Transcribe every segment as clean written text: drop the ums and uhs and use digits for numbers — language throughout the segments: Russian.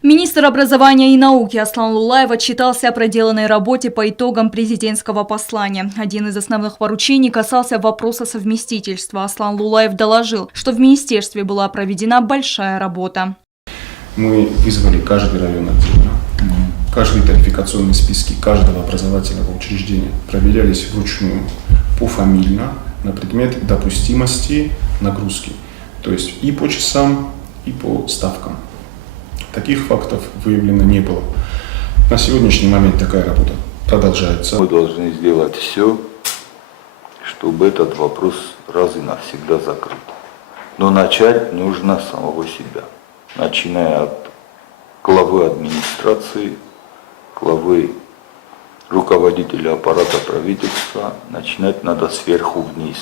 Министр образования и науки Аслан Лулаев отчитался о проделанной работе по итогам президентского послания. Один из основных поручений касался вопроса совместительства. Аслан Лулаев доложил, что в министерстве была проведена большая работа. Мы вызвали каждый район отдельно. Каждые тарификационные списки каждого образовательного учреждения проверялись вручную, пофамильно, на предмет допустимости нагрузки. То есть и по часам, и по ставкам. Таких фактов выявлено не было. На сегодняшний момент такая работа продолжается. Мы должны сделать все, чтобы этот вопрос раз и навсегда закрыть. Но начать нужно с самого себя. Начиная от главы администрации, главы руководителя аппарата правительства, начинать надо сверху вниз,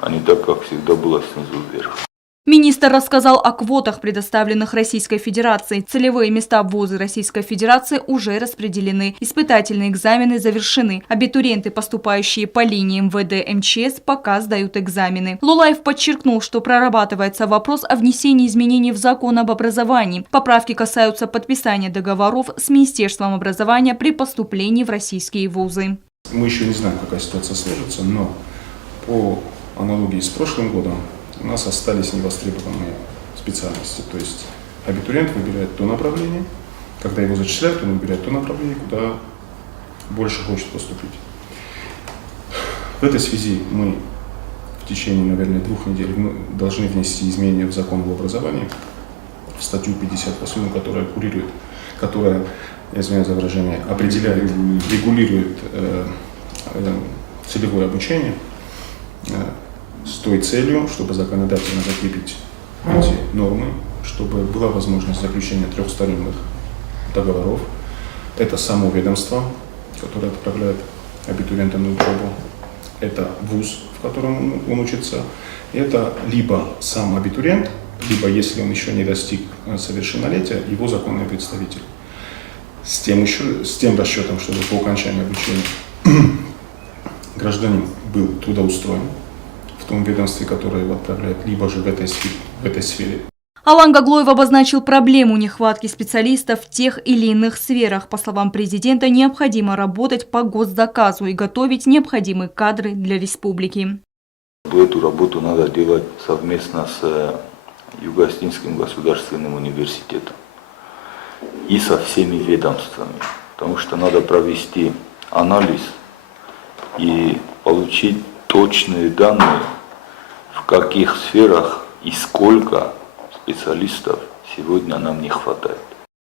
а не так, как всегда было снизу вверх. Министр рассказал о квотах, предоставленных Российской Федерацией. Целевые места в вузы Российской Федерации уже распределены. Испытательные экзамены завершены. Абитуриенты, поступающие по линии МВД, МЧС, пока сдают экзамены. Лулаев подчеркнул, что прорабатывается вопрос о внесении изменений в закон об образовании. Поправки касаются подписания договоров с Министерством образования при поступлении в российские вузы. Мы еще не знаем, какая ситуация сложится, но по аналогии с прошлым годом у нас остались невостребованные специальности. То есть абитуриент выбирает то направление, когда его зачисляют, он выбирает то направление, куда больше хочет поступить. В этой связи мы в течение, наверное, 2 недель должны внести изменения в закон об образовании, в статью 58, которая, извиняюсь за выражение, определяет, регулирует целевое обучение, с той целью, чтобы законодательно закрепить эти нормы, чтобы была возможность заключения трехсторонних договоров. Это само ведомство, которое отправляет абитуриента на учебу, это вуз, в котором он учится, это либо сам абитуриент, либо, если он еще не достиг совершеннолетия, его законный представитель. С тем расчетом, чтобы по окончании обучения гражданин был трудоустроен в том ведомстве, которое его отправляет, либо же в этой сфере. Алан Гаглоев обозначил проблему нехватки специалистов в тех или иных сферах. По словам президента, необходимо работать по госзаказу и готовить необходимые кадры для республики. Эту работу надо делать совместно с Юго-Остинским государственным университетом и со всеми ведомствами, потому что надо провести анализ и получить точные данные, в каких сферах и сколько специалистов сегодня нам не хватает.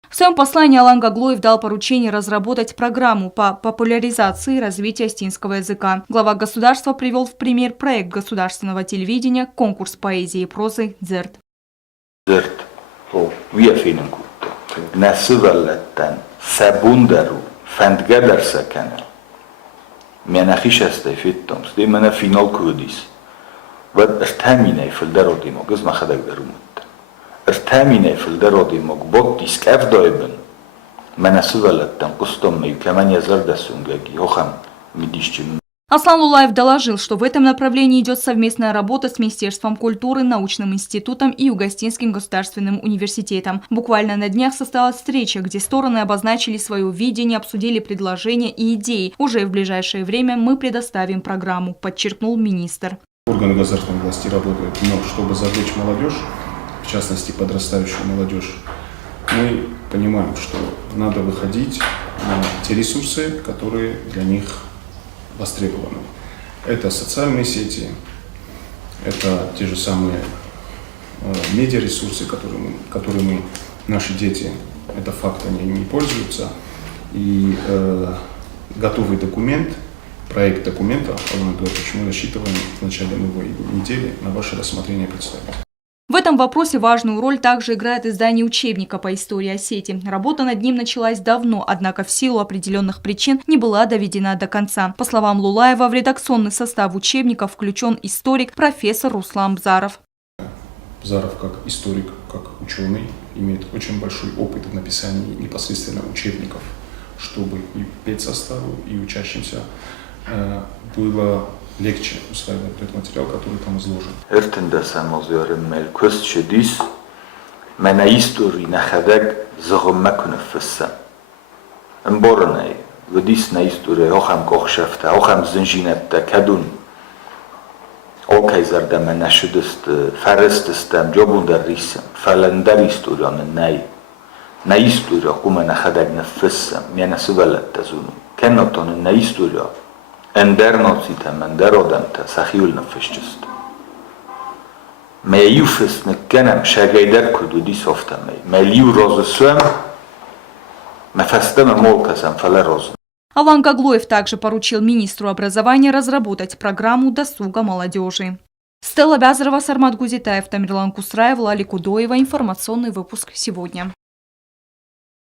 В своем послании Алан Гаглоев дал поручение разработать программу по популяризации и развитию остинского языка. Глава государства привел в пример проект государственного телевидения «Конкурс поэзии и прозы «Дзерт». Дзерт. Вия фининку. Насываллаттан сабундару фандгаберсакана. Менахиш астефиттом. Сдемана финал кудис. Вот эртаминай филдароди мог из махадаг дарумут. Эртаминай филдароди мог боттис кавдойбен. Менасываллаттан кустомный каманья зардасунгаги. Хохам медищим. Аслан Лулаев доложил, что в этом направлении идет совместная работа с Министерством культуры, научным институтом и Юго-Остинским государственным университетом. Буквально на днях состоялась встреча, где стороны обозначили свое видение, обсудили предложения и идеи. Уже в ближайшее время мы предоставим программу, подчеркнул министр. Органы государственной власти работают, но чтобы завлечь молодежь, в частности подрастающую молодежь, мы понимаем, что надо выходить на те ресурсы, которые для них востребованы. Это социальные сети, это те же самые медиаресурсы, которыми наши дети, это факт, они не пользуются. И готовый документ, проект документа, мы рассчитываем в начале новой недели на ваше рассмотрение представить. В этом вопросе важную роль также играет издание учебника по истории Осетии. Работа над ним началась давно, однако в силу определенных причин не была доведена до конца. По словам Лулаева, в редакционный состав учебника включен историк профессор Руслан Бзаров. Бзаров как историк, как ученый, имеет очень большой опыт в написании непосредственно учебников, чтобы и педсоставу, и учащимся было легче усваивать тот материал, который там изложен. Mena истории находок загоммакуна фесса. Мборней, годисна история, охам кохшефта, охам зенжинетта, кадун. Окайзар да мена шудест, фарестестам, джобундар рисам, фаландар история най. На история, кума находок на фесса, мена сувалетта зуну. Кеннотон на история, эндерноцитам, эндеродамта, сахиулна фешчест. Мею феснекенем шагайдар кудуди софтамей. Мелью розысуем, мефестем молкасам фалероз. Алан Гаглоев также поручил министру образования разработать программу досуга молодежи. Стелла Бязарова, Сармат Гузитаев, Тамерлан Кусраев, Лали Кудоева. Информационный выпуск сегодня.